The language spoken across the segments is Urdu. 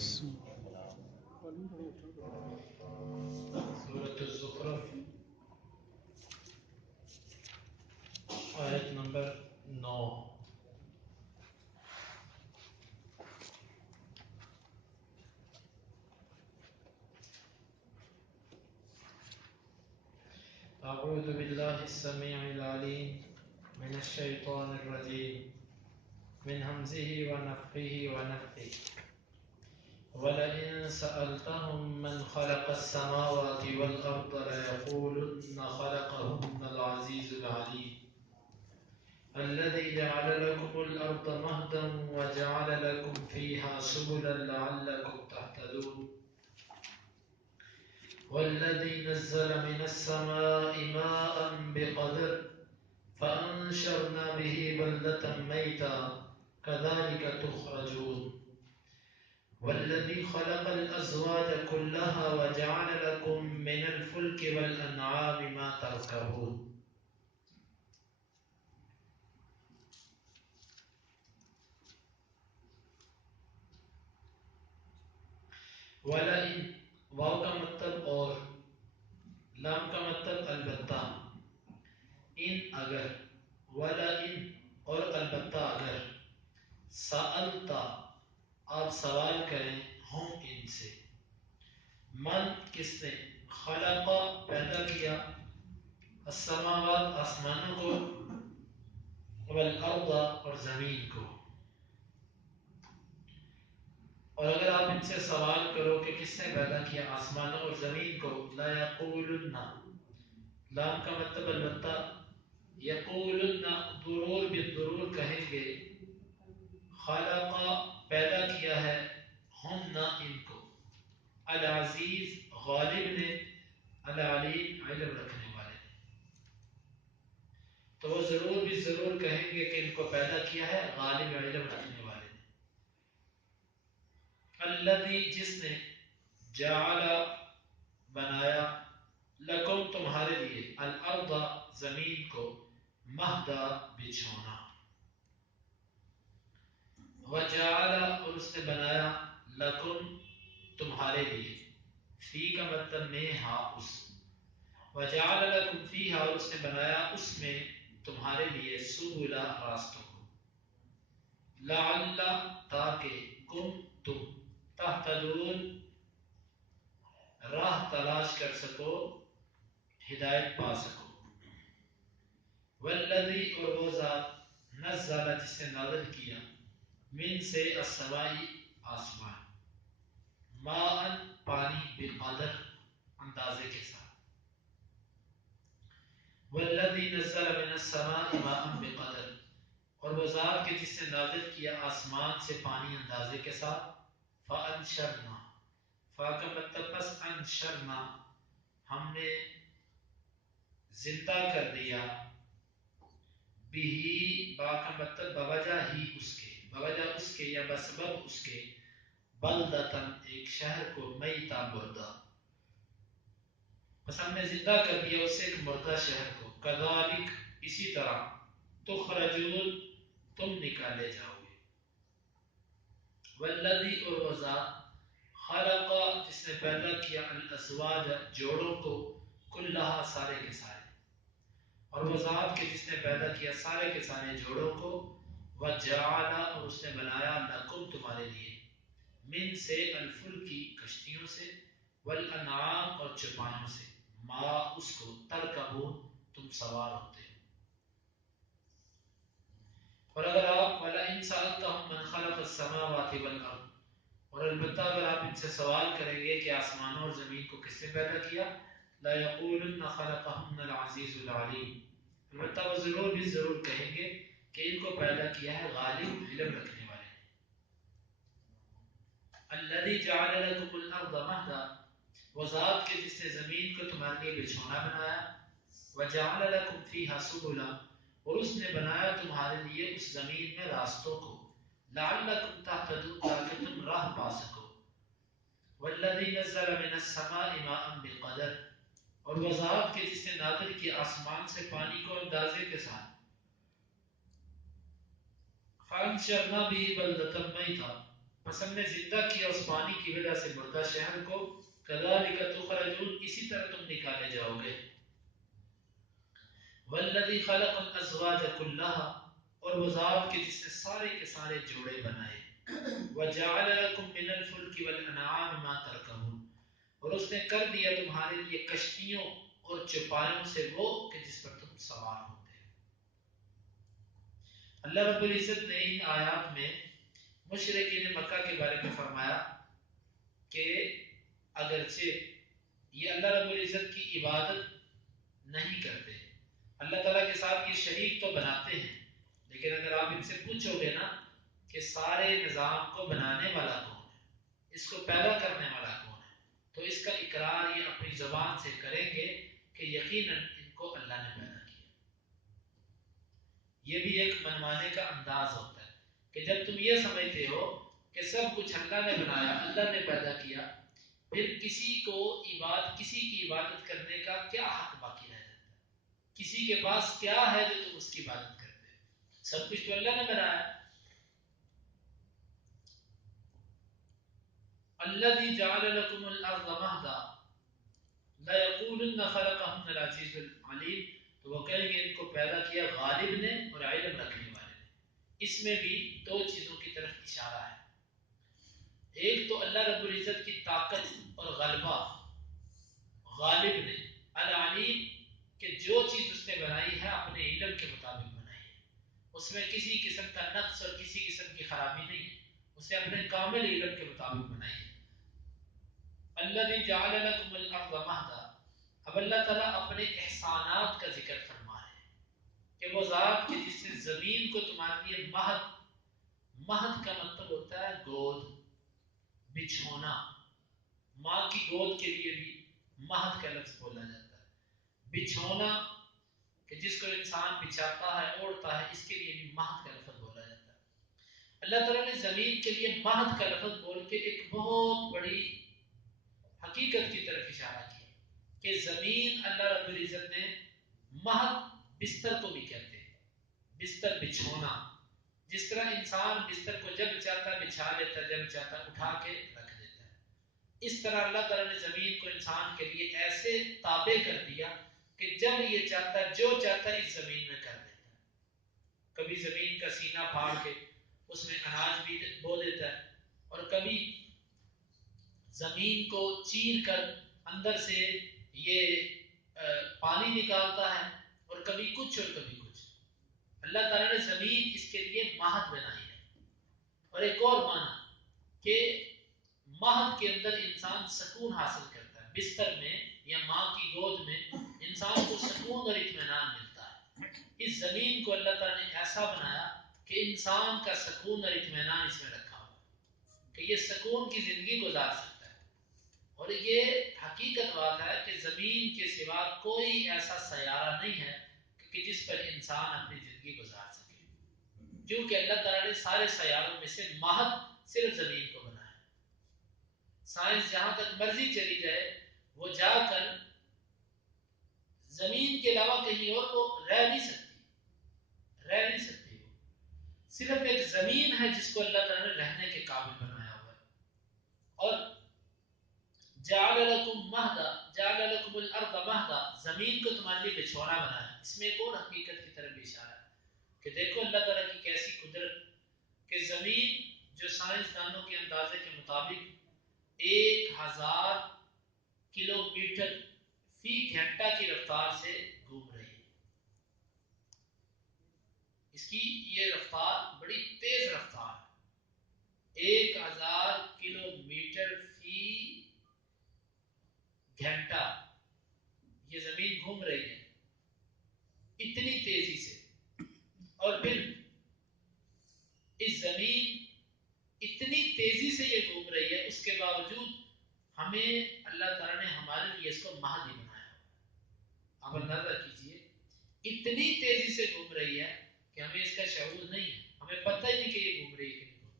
سورة الزخرف آیت نمبر 9. أعوذ بالله السميع العليم من الشيطان الرجيم من همزه ونفخه ونفثه ولئن سألتهم من خلق السماوات والأرض ليقولن خلقهن العزيز العليم الذي جعل لكم الأرض مهدا وجعل لكم فيها سبلا لعلكم تهتدون والذي نزل من السماء ماء بقدر فأنشرنا به بلدة ميتا كذلك تخرجون والذي خلق الأزواج كلها وجعل لكم من الفلك والأنعام ما تركبون. وَلَئِن واو کا مطلب اور، لام کا مطلب البتہ، ان اگر، وَلَئِن اور البتہ اگر، سألتا آپ سوال کریں ہم ان سے، من کس نے، خلق پیدا کیا، السماوات آسمانوں کو، والارض اور زمین کو. اور اگر آپ ان سے سوال کرو کہ کس نے پیدا کیا آسمانوں اور زمین کو، لا یقولن، لام کا مطلب البتہ، یقولن ضرور بالضرور کہیں گے، خلق پیدا کیا ہے، ہن ان کو، العزیز غالب نے، العلیم علم رکھنے والے نے. تو وہ ضرور بھی ضرور کہیں گے کہ ان کو پیدا کیا ہے غالب علم رکھنے والے نے. الذی جس نے، جعل بنایا، لکم تمہارے لیے، الارض زمین کو، مہدا بچھونا، وجعل اور اس نے بنایا، لکم تمہارے لیے، فی کا مطلب میں، ہاں اس، وجعل لکم فیہا اور اس نے بنایا اس میں تمہارے لیے، سبلا راستوں کو، لعل تاکہ، کم تم، تہتدون راہ تلاش کر سکو، ہدایت پا سکو. والذی اور وہ ذات، نزل جس نے نازل کیا، من سے السمائی آسمان، ماء پانی، بقدر اندازے کے ساتھ. والذی نزل من السماء ماء بقدر اور وہ ذات کے جس نے نازل کیا آسمان سے پانی اندازے کے ساتھ. فانشرنا، فا کا مطلب پس، انشرنا ہم نے زندہ کر دیا، بھی با کا مطلب بوجہ ہی اس کے، بوجہ اس کے یا بسبب اس کے، بلدتن ایک شہر کو، میتا مردہ، بس ہم نے زندہ کر دیا اسے ایک مردہ شہر کو. کذالک اسی طرح، تخرجون تم نکالے جاؤ گے. والذی اور وہ ذات، خلق جس نے پیدا کیا، الازواج جوڑوں کو، کلہا سارے کے سارے، اور وہ ذات کے جس نے پیدا کیا سارے کے سارے جوڑوں کو، وجعل اور اس نے بنایا، لکم تمہارے لیے، من سے الفلکی کشتیوں سے، والانعام اور چوپانوں سے، ما اس کو، ترکبون تم سوار ہوتے ہو. اور اگر آپ وَلَئِن سَأَلْتَهُم مَّنْ خَلَقَ السَّمَاوَاتِ وَالْأَرْضَ اور البتہ اگر آپ ان سے سوال کریں گے کہ آسمانوں اور زمین کو کس نے پیدا کیا، لا یقولن خلقهن العزیز العلیم، البتہ وہ ضرور بھی ضرور کہیں گے کہ ان کو پیدا کیا ہے غالب علم رکھنے والے نے. الذی جعل لکم الارض مہدا وہ ذات کے جس نے زمین کو تمہارے لیے بچھونا بنایا، وجعل لکم فیہا سبلا اور اس نے بنایا تمہارے لیے اس زمین میں راستوں کو، لعلکم تہتدون تاکہ تم راہ پا سکو. والذی نزل من السماء ماء بقدر اور وہ ذات کے جس نے نازل کیا آسمان سے پانی کو اندازے کے ساتھ. فانشرنا به بلدۃ میتا بس ہم نے زندہ کیا اس پانی کی وجہ سے مردہ شہر کو، کذالک تخرجون، اسی طرح تم نکالے جاؤ گے. والذی خلق الازواج کلها، اور وہ ذات کے جس نے سارے کے سارے جوڑے بنائے. وجعل لكم من الفلك والانعام ما تركبون، اور اس نے کر دیا تمہارے لیے کشتیوں اور چوپایوں سے وہ کہ جس پر تم سوار ہوتے ہیں. اللہ رب العزت نے ان آیات میں مشرکین مکہ کے بارے میں فرمایا کہ اگرچہ یہ اللہ رب العزت کی عبادت نہیں کرتے، اللہ تعالیٰ کے ساتھ یہ شریک تو بناتے ہیں، لیکن اگر آپ ان سے پوچھو گے نا کہ سارے نظام کو بنانے والا کون ہے، اس کو پیدا کرنے والا کون ہے، تو اس کا اقرار یہ اپنی زبان سے کریں گے کہ یقیناً ان کو اللہ نے پیدا کیا. یہ بھی ایک منوانے کا انداز ہوتا ہے کہ جب تم یہ سمجھتے ہو کہ سب کچھ اللہ نے بنایا، اللہ نے پیدا کیا، پھر کسی کی عبادت کرنے کا کیا حق باقی رہ جاتا ہے؟ کسی کے پاس کیا ہے جو تم اس کی عبادت کرتے ہیں؟ سب کچھ تو اللہ نے بنایا. الذي جعل لكم الارض مهدا ليقولن خلقهن العزيز العليم، تو وہ کہیں گے ان کو پیدا کیا غالب نے اور علم رکھنے والے نے. اس میں بھی دو چیزوں کی طرف اشارہ ہے. ایک تو اللہ رب العزت کی طاقت اور غلبہ، غالب نے، العلیم کہ جو چیز اس نے بنائی ہے اپنے علم کے مطابق بنائی ہے، اس میں کسی قسم کا نقص اور کسی قسم کی خرابی نہیں ہے، اسے اپنے کامل علم کے مطابق بنائی ہے. الذی جعل لکم الارض مہدا، اب اللہ تعالیٰ اپنے احسانات کا ذکر فرما رہے ہیں کہ وہ ذات کہ جس نے زمین کو تمہارے لیے مہد، مہد کا مطلب ہوتا ہے گود، بچھونا. ماں کی گود کے لیے بھی مہد کا لفظ بولا جاتا ہے. بچھونا کہ جس کو انسان بچھاتا ہے، اوڑھتا ہے، اس کے لیے بھی مہد کا لفظ بولا جاتا ہے. اللہ تعالیٰ نے زمین کے لیے مہد کا لفظ بول کے ایک بہت بڑی حقیقت کی طرف اشارہ کیا کہ زمین اللہ رب العزت نے مہد، بستر کو بھی کہتے ہیں، بستر بچھونا. جس طرح انسان بستر کو جب چاہتا بچھا لیتا ہے، جب چاہتا اٹھا کے رکھ دیتا ہے، اس طرح اللہ تعالیٰ نے زمین کو انسان کے لیے ایسے تابع کر دیا کہ جب یہ چاہتا ہے، جو چاہتا ہے اس زمین میں کر دیتا ہے. کبھی زمین کا سینہ پھاڑ کے اس میں اناج بھی بو دیتا ہے، اور کبھی زمین کو چیر کر اندر سے یہ پانی نکالتا ہے، اور کبھی کچھ اور کبھی کچھ. اللہ تعالیٰ نے زمین اس کے لیے مہد بنائی ہے. اور ایک اور معنی کہ مہد کے اندر انسان سکون حاصل کرتا ہے، بستر میں یا ماں کی گود میں انسان کو سکون اور اطمینان ملتا ہے. اس زمین کو اللہ تعالیٰ نے ایسا بنایا کہ انسان کا سکون اور اطمینان اس میں رکھا ہوا کہ یہ سکون کی زندگی گزار سکتا ہے. اور یہ حقیقت بات ہے کہ زمین کے سوا کوئی ایسا سیارہ نہیں ہے کہ جس پر انسان اپنی زندگی گزار سکے، کیونکہ اللہ تعالیٰ نے سارے سیاروں میں سے مہد صرف زمین کو بنایا. سائنس جہاں تک مرضی چلی جائے، وہ جا کر زمین کے علاوہ کہیں اور وہ رہ نہیں سکتی. وہ صرف ایک زمین ہے جس کو اللہ تعالیٰ نے رہنے کے قابل بنایا ہوا ہے. اور جعل لکم مہدا، جعل لکم الارض مہدا، زمین کو تمہارے لیے بچھونا بنایا. اس میں ایک اور حقیقت کی طرف بھی اشارہ ہے کہ دیکھو اللہ تعالیٰ کی کیسی قدرت کہ زمین جو سائنسدانوں کے اندازے کے مطابق 1000 کلومیٹر فی گھنٹہ کی رفتار سے گھوم رہی ہے. اس کی یہ رفتار بڑی تیز رفتار ہے، 1000 کلومیٹر فی گھنٹہ یہ زمین گھوم رہی ہے اتنی تیزی سے. اور پھر اس زمین اتنی تیزی سے یہ گھوم رہی ہے، اس کے باوجود ہمیں اللہ تعالیٰ نے ہمارے لیے اس کو مہد ہی بنایا. آپ اندازہ کیجئے اتنی تیزی سے گھوم رہی ہے کہ ہمیں اس کا شعور نہیں ہے، ہمیں پتہ ہی نہیں کہ یہ گھوم رہی ہے کہ نہیں گھوم رہی.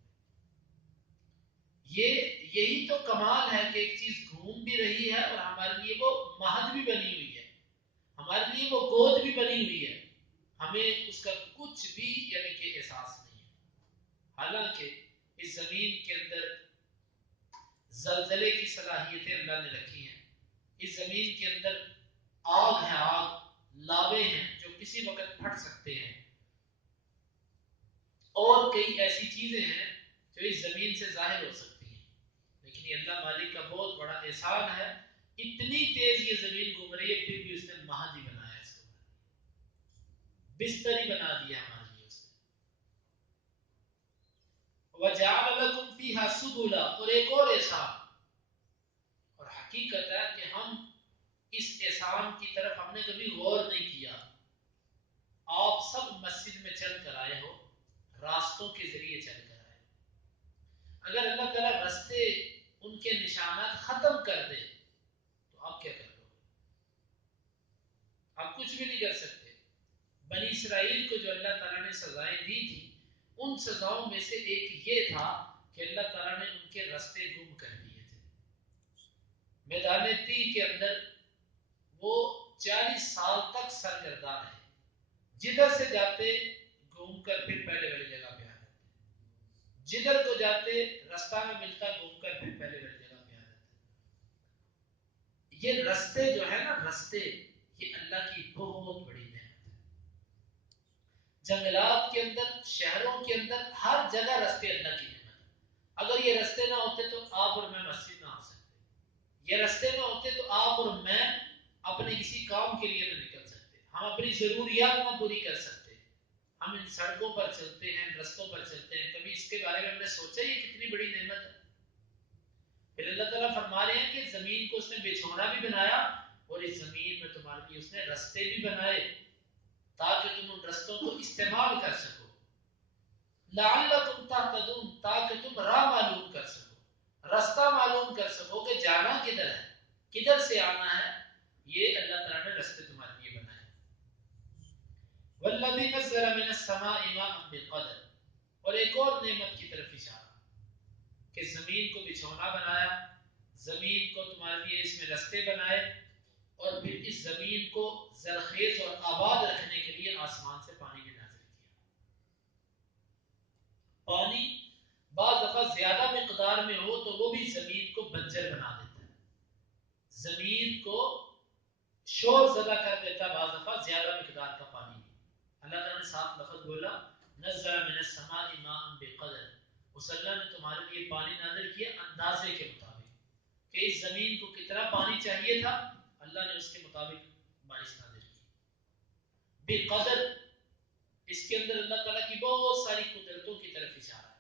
یہی تو کمال ہے کہ ایک چیز گھوم بھی رہی ہے اور ہمارے لیے وہ مہد بھی بنی ہوئی ہے، ہمارے لیے وہ گود بھی بنی ہوئی ہے، ہمیں اس کا کچھ بھی یعنی کہ احساس نہیں ہے. حالانکہ اس زمین کے اندر زلزلے کی صلاحیتیں اللہ نے رکھی ہیں. اس زمین کے اندر آگ ہے، آگ، لاوے ہیں جو کسی وقت پھٹ سکتے ہیں، اور کئی ایسی چیزیں ہیں جو اس زمین سے ظاہر ہو سکتی ہیں. لیکن یہ اللہ مالک کا بہت بڑا احسان ہے، اتنی تیز یہ زمین گھوم رہی ہے پھر بھی اس نے مہدی بنایا، اس کو بستر ہی بنا دیا ہمارے لیے اس نے. وَجَعَلَ لَكُمْ فِيهَا سُبُلًا، اور ایک اور احسان، اور حقیقت ہے کہ ہم اس احسان کی طرف ہم نے کبھی غور نہیں کیا. آپ سب مسجد میں چل کر آئے ہو، راستوں کے ذریعے چل کر آئے. اگر اللہ تعالیٰ راستے ان کے نشانات ختم کر دے تو آپ کیا کر دو گے؟ آپ کچھ بھی نہیں کر سکتے. بنی اسرائیل کو جو اللہ تعالیٰ نے سزائیں دی تھی، ان سزاؤں میں سے ایک یہ تھا کہ اللہ تعالیٰ نے ان کے راستے گم کر دیے تھے. میدان تیہ کے اندر وہ 40 سال تک سرگرداں رہے، جدھر سے جاتے گھوم کر پھر پہلے والی جگہ پہ آ جاتے، جدھر کو جاتے راستہ میں ملتا گھوم کر پھر پہلے والی جگہ پہ آ جاتے. یہ راستے جو ہے نا، راستے یہ اللہ کی بہت بڑی نعمت ہے. جنگلات کے اندر، شہروں کے اندر، ہر جگہ راستے اللہ کی نعمت ہے. اگر یہ راستے نہ ہوتے تو آپ اور میں مسجد نہ آ سکتے، یہ راستے نہ ہوتے تو آپ اور میں اپنے کسی کام کے لیے نہ نکل سکتے، ہم اپنی ضروریات نہ پوری کر سکتے. ہم ان سڑکوں پر چلتے ہیں، رستوں پر چلتے ہیں، کبھی اس کے بارے میں ہم نے سوچا یہ کتنی بڑی نعمت ہے. پھر اللہ تعالیٰ فرما رہے ہیں کہ زمین کو اس نے بچھونا بھی بنایا، اور اس زمین میں تمہارے لیے اس نے رستے بھی بنائے تاکہ تم ان رستوں کو استعمال کر سکو. لعلکم تہتدون، تاکہ تم راہ معلوم کر سکو، رستہ معلوم کر سکو کہ جانا کدھر ہے، کدھر سے آنا ہے. یہ اللہ تعالیٰ نے رستے تمہارے لیے بنائے. والذی نزل من السماء ماء بقدر، اور ایک اور نعمت کی طرف اشارہ کہ زمین کو بچھونا بنایا، زمین کو تمہارے لیے اس میں رستے بنائے، اور پھر اس زمین کو زرخیز اور آباد رکھنے کے لیے آسمان سے پانی بھی نازل کیا. پانی بعض دفعہ زیادہ مقدار میں ہو تو وہ بھی زمین کو بنجر بنا دیتا ہے، زمین کو شور زدہ کر دیتا ہے بعض دفعہ زیادہ مقدار کا پانی. اللہ تعالیٰ نے صاف لفظ بولا نزل من السماء ماء بقدر، اس اللہ نے تمہارے لیے پانی نازل کیا اندازے کے مطابق کہ اس زمین کو کتنا پانی چاہیے تھا، اللہ نے اس کے مطابق بارش نازل کی. بقدر، اس کے اندر اللہ تعالیٰ کی بہت ساری قدرتوں کی طرف اشارہ ہے.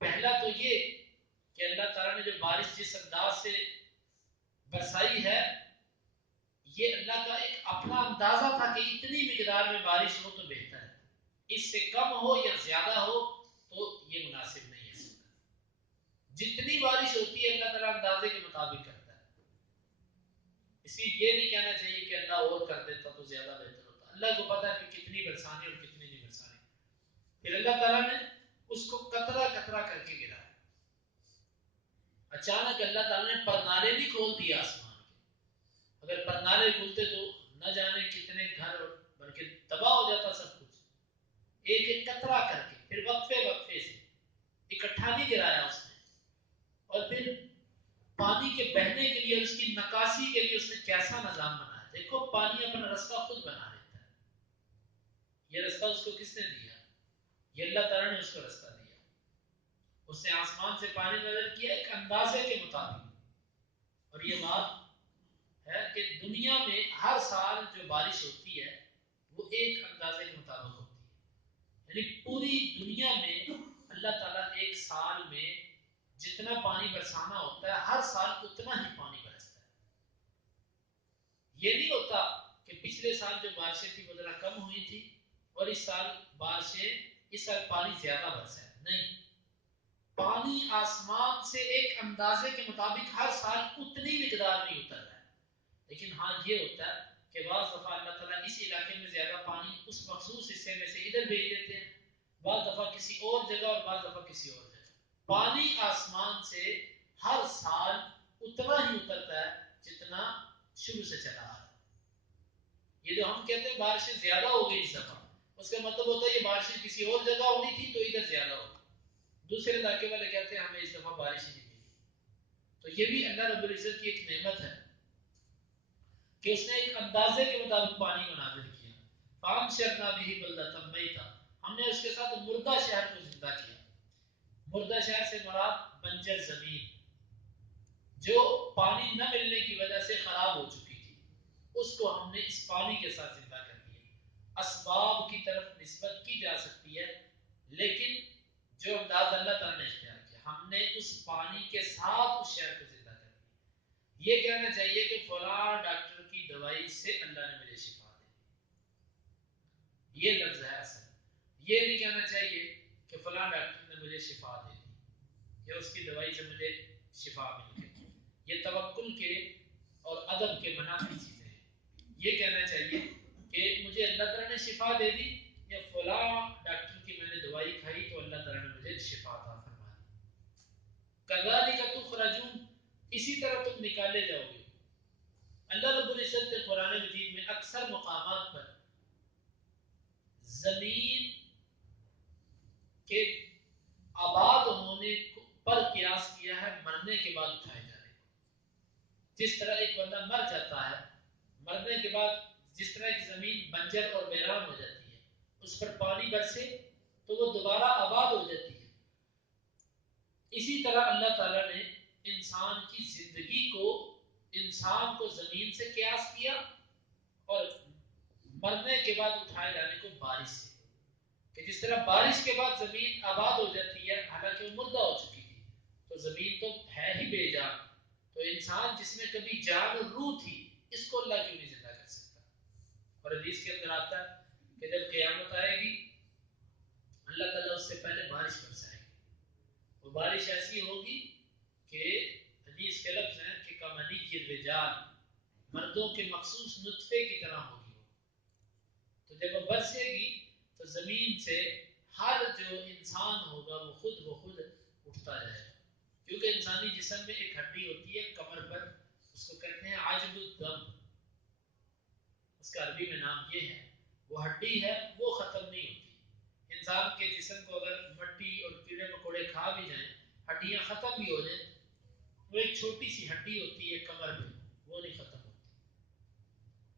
پہلا تو یہ کہ اللہ تعالیٰ نے جو بارش جس انداز سے برسائی ہے، یہ اللہ کا ایک اپنا اندازہ تھا کہ اتنی مقدار میں بارش ہو تو بہتر ہے، اس سے کم ہو یا زیادہ ہو تو یہ مناسب نہیں ہے. جتنی بارش ہوتی ہے اللہ تعالیٰ اندازے کے مطابق کرتا ہے. اس لیے یہ نہیں کہنا چاہیے کہ اللہ اور کر دیتا تو زیادہ بہتر ہوتا. اللہ کو پتا ہے کہ کتنی برسانی اور کتنی نہیں برسانی. پھر اللہ تعالیٰ نے اس کو قطرہ قطرہ کر کے گرایا. اچانک اللہ تعالیٰ نے پرنالے بھی کھول دیا آسمان کے. اگر پرنالے کھولتے تو نہ جانے کتنے گھر بلکہ تباہ ہو جاتا سب کچھ. ایک ایک قطرہ کر کے پھر وقفے وقفے سے اکٹھا نہیں گرایا اس نے. اور پھر پانی کے بہنے کے لیے، اس کی نکاسی کے لیے اس نے کیسا نظام بنایا. دیکھو پانی اپنا راستہ خود بنا لیتا ہے. یہ راستہ اس کو کس نے دیا؟ یہ اللہ تعالیٰ نے اس کو راستہ دیا. اس نے آسمان سے پانی نازل کیا ایک اندازے کے مطابق. اور یہ بات ہے کہ دنیا میں ہر سال جو بارش ہوتی ہے وہ ایک اندازے کے مطابق ہوتی ہے. یعنی پوری دنیا میں اللہ تعالیٰ ایک سال میں جتنا پانی برسانا ہوتا ہے ہر سال اتنا ہی پانی برستا ہے. یہ نہیں ہوتا کہ پچھلے سال جو بارشیں تھی وہ ذرا کم ہوئی تھی اور اس سال پانی زیادہ برسا ہے. نہیں، پانی آسمان سے ایک اندازے کے مطابق ہر سال اتنی مقدار میں اتر رہا ہے. لیکن ہاں یہ ہوتا ہے کہ بعض دفعہ اللہ تعالیٰ اس علاقے میں زیادہ پانی اس مخصوص حصے میں سے ادھر بھیج دیتے ہیں، بعض دفعہ کسی اور جگہ اور بعض دفعہ کسی اور جگہ. پانی آسمان سے ہر سال اتنا ہی اترتا ہے جتنا شروع سے چلا آ رہا ہے. یہ جو ہم کہتے ہیں بارشیں زیادہ ہو گئی اس دفعہ، اس کا مطلب ہوتا ہے یہ بارشیں کسی اور جگہ ہونی تھی تو ادھر زیادہ ہو گئی. دوسرے علاقے والے کہتے ہیں ہمیں اس دفعہ بارش ہی نہیں ملی. تو یہ بھی اللہ رب العزت کی ایک نعمت ہے کہ اس نے ایک اندازے کے مطابق پانی کو نازل کیا. فَأَنشَرْنَا بِهِ بَلْدَةً مَيْتًا، ہم نے اس کے ساتھ مردہ شہر کو زندہ کیا. مردہ شہر سے مراد بنجر زمین جو پانی نہ ملنے کی وجہ سے خراب ہو چکی تھی، اس کو ہم نے اس پانی کے ساتھ زندہ کر دیا. اسباب کی طرف نسبت کی جا سکتی ہے، لیکن جو انداز اللہ تعالیٰ نے اختیار کیا، ہم نے اس پانی کے ساتھ اس شہر کو زندہ کر دیا. یہ کہنا چاہیے کہ فلاں ڈاکٹر کی دوائی سے اللہ نے مجھے شفا دی، یہ لفظ ہے اصل. یہ نہیں کہنا چاہیے کہ فلاں ڈاکٹر نے مجھے شفا دے دی یا اس کی دوائی سے مجھے شفا مل گئی. یہ توکل کے اور ادب کے منافی چیزیں ہیں. یہ کہنا چاہیے کہ مجھے اللہ تعالیٰ نے شفا دے دی یا فلاں ڈاکٹر کی میں نے دوائی کھائی تو اللہ تعالیٰ نے مجھے شفا عطا فرما دی. کذالک تخرجون، اسی طرح تم نکالے جاؤ گے. اللہ رب العزت نے قرآن مجید میں اکثر مقامات پر زمین کے آباد ہونے پر قیاس کیا ہے مرنے کے بعد اٹھائے جانے کو. جس طرح ایک بندہ مر جاتا ہے، مرنے کے بعد جس طرح ایک زمین بنجر اور ویران ہو جاتی ہے، اس پر پانی برسے تو وہ دوبارہ آباد ہو جاتی ہے، اسی طرح اللہ تعالیٰ نے انسان کی زندگی کو، انسان کو زمین سے قیاس کیا اور مرنے کے بعد اٹھائے جانے کو بارش سے. کہ جس طرح بارش کے بعد زمین آباد ہو جاتی ہے حالانکہ وہ مردہ ہو چکی تھی، تو زمین تو ہے ہی بے جان، تو انسان جس میں کبھی جان اور روح تھی اس کو اللہ کیوں نہیں زندہ کر سکتا. اور حدیث کے اندر آتا ہے کہ جب قیامت آئے گی اللہ تعالیٰ اس سے پہلے بارش برسائے گی. وہ بارش ایسی ہوگی کہ حدیث کے لفظ ہیں کہ کمنی کی رجال، مردوں کے مخصوص نطفے کی طرح ہوگی وہ. تو جب وہ برسے گی تو زمین سے ہر جو انسان ہوگا وہ خود اٹھتا جائے گا. کیونکہ انسانی جسم میں ایک ہڈی ہوتی ہے کمر پر، اس کو کہتے ہیں عاجب الدم، اس کا عربی میں نام یہ ہے. وہ ہڈی ہے وہ ختم نہیں ہوتی. انسان کے جسم کو اگر مٹی اور کیڑے مکوڑے کھا بھی جائیں، ہڈیاں ختم بھی ہو جائیں، وہ ایک چھوٹی سی ہڈی ہوتی ہے کمر میں، وہ نہیں ختم ہوتی.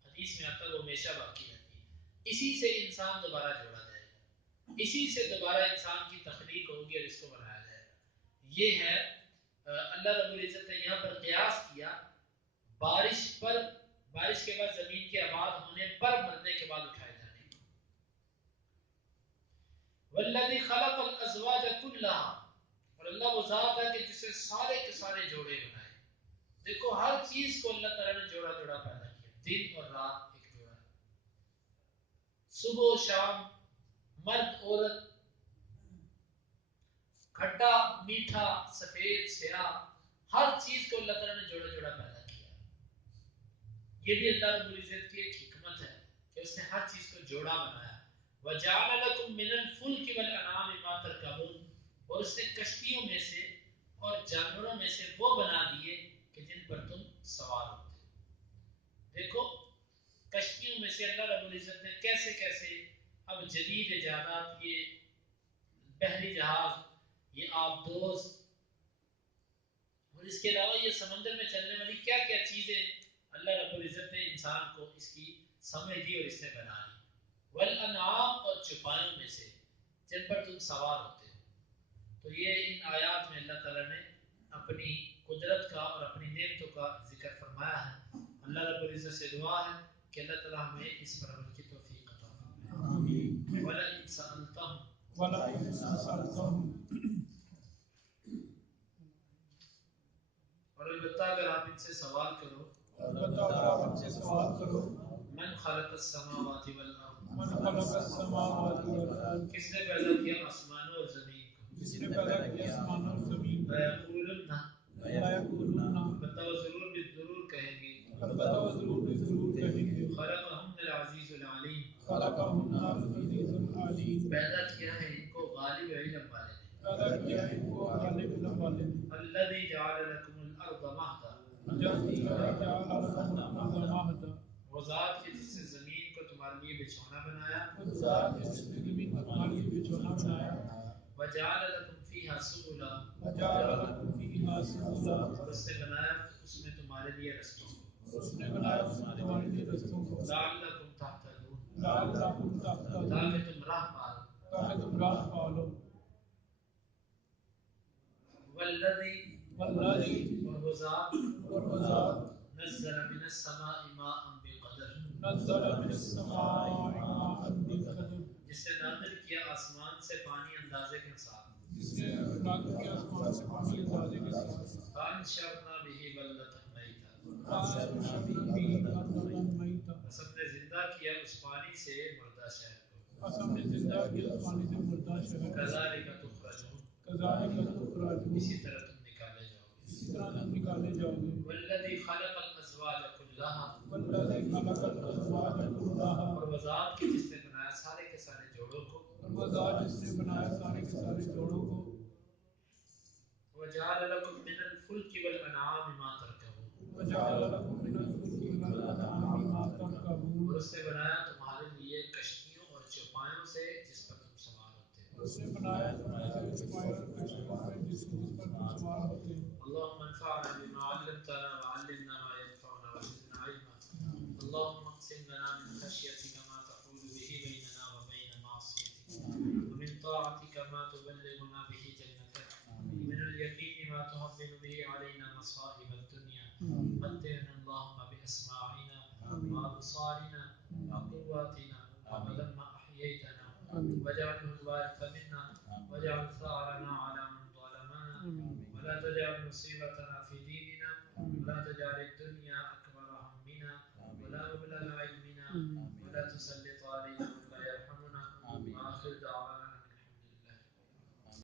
حدیث میں آتا ہے وہ ہمیشہ باقی رہتی ہے. اسی سے انسان دوبارہ جوڑا جائے گا، اسی سے دوبارہ انسان کی تخلیق ہوگی اور اس کو بنایا جائے گا. یہ ہے اللہ رب العزت نے یہاں پر قیاس کیا بارش پر، بارش کے بعد زمین کے آباد ہونے پر مرنے کے بعد اٹھائے جانے کو. والذی خلق الازواج کلها، اور اللہ وہ ذات ہے کہ جس نے سارے کے سارے جوڑے بنائے. دیکھو ہر چیز کو اللہ تعالیٰ نے جوڑا جوڑا پیدا کیا. دن اور رات ایک جوڑا ہے، صبح و شام، مرد عورت، کھٹا میٹھا، سفید سیاہ، ہر چیز کو اللہ تعالیٰ نے جوڑا جوڑا پیدا کیا. یہ بھی اللہ رب العزت کی ایک حکمت ہے کہ اس نے ہر چیز کو جوڑا بنایا. وَجَعَلَ لَكُم مِّنَ الْفُلْكِ وَالْأَنْعَامِ مَا تَرْكَبُونَ، اور اس نے کشتیوں میں سے اور جانوروں میں سے وہ بنا دیے کہ جن پر تم سوار ہوتے. دیکھو کشتیوں میں سے اللہ رب العزت نے کیسے کیسے اب جدید ایجادات، یہ بحری جہاز، یہ آبدوز، اور اس کے علاوہ یہ سمندر میں چلنے والی کیا کیا چیزیں اللہ رب العزت نے انسان کو اس کی سمجھ دی اور اس نے بنا دی. والانعام، اور چوپایوں میں سے جن پر تم سوار ہوتے ہو. تو یہ ان آیات میں اللہ تعالیٰ نے اپنی قدرت کا اور اپنی نعمتوں کا ذکر فرمایا ہے. اللہ رب العزت سے دعا ہے کہ اللہ تعالیٰ ہمیں اس پر عمل کی توفیق عطا فرمائے. وَلَئِن سَأَلْتَهُمْ، اور البتہ اگر آپ ان سے سوال کرو، من خلق السماوات والارض، کس نے پیدا کیا آسمانوں اور زمین کو، بتاؤ ضرور بالضرور کہیں گے، خلقہن العزیز العلیم، پیدا کیا ہے ان کو غالب علم والے نے. الذی جعل لکم الارض مہدا، وہ ذات کی جس نے زمین کو تمہارے لیے بچھونا بنایا. وجعل لكم فيها سبلا وجعل لكم فيها سبلا اور اس نے بنایا اس میں تمہارے لیے رستوں کو اس نے بنایا اس میں تمہارے لیے رستوں کو لعلکم تهتدون لعلکم تهتدون تاکہ تم راہ پالو تاکہ تم راہ پالو والذی اور وہ ذات والذات نزل من السماء ماء بقدر نزل من السماء ماء بقدر جس نے نازل کیا آسمان سے پانی اندازے کے ساتھ جس نے نازل کیا آسمان سے پانی اندازے کے ساتھ فانشرنا به بلدة میتا فانشرنا به بلدة میتا بس ہم نے زندہ کیا اس پانی سے مردہ شہر کو بس ہم نے زندہ کیا اس پانی سے مردہ شہر کو کذالک تخرجون کذالک تخرجون اسی طرح تم نکالے جاؤ گے اسی طرح تم نکالے جاؤ گے والذی خلق الازواج كلها والذی خلق الازواج كلها اور وہ ذات کی جس نے بنایا سارے کے سارے جوڑوں کو اور وہ ذات جس نے بنایا سارے کے سارے جوڑوں کو وجعل لكم من الفلك والانعام ما تركبون وجعل لكم من الفلك والانعام ما تركبون اور اس نے بنایا تمہارے لیے کشتیوں اور چوپایوں سے جس پر تم سوار ہوتے ہو اس نے بنایا تمہارے لیے چوپایوں اور کشتیوں میں جس پر تم سوار ہوتے ہو اللهم انفعنا بما علمتنا وعلمنا ما ينفعنا وزدنا علما اللهم اقسم لنا من خشيتك ما تحول به بيننا وبين معصيتك ومن طاعتك ما تبلغنا به جنتك ومن اليقين ما تهون به علينا مصائب الدنيا متعنا اللهم بأسماعنا وأبصارنا وقواتنا أبدا ما أحييتنا واجعله الوارث منا واجعل ثأرنا على من ظلمنا ولا تجعل مصيبتنا في ديننا ولا تجعل الدنيا أكبر همنا ولا مبلغ علمنا ولا تسلط علينا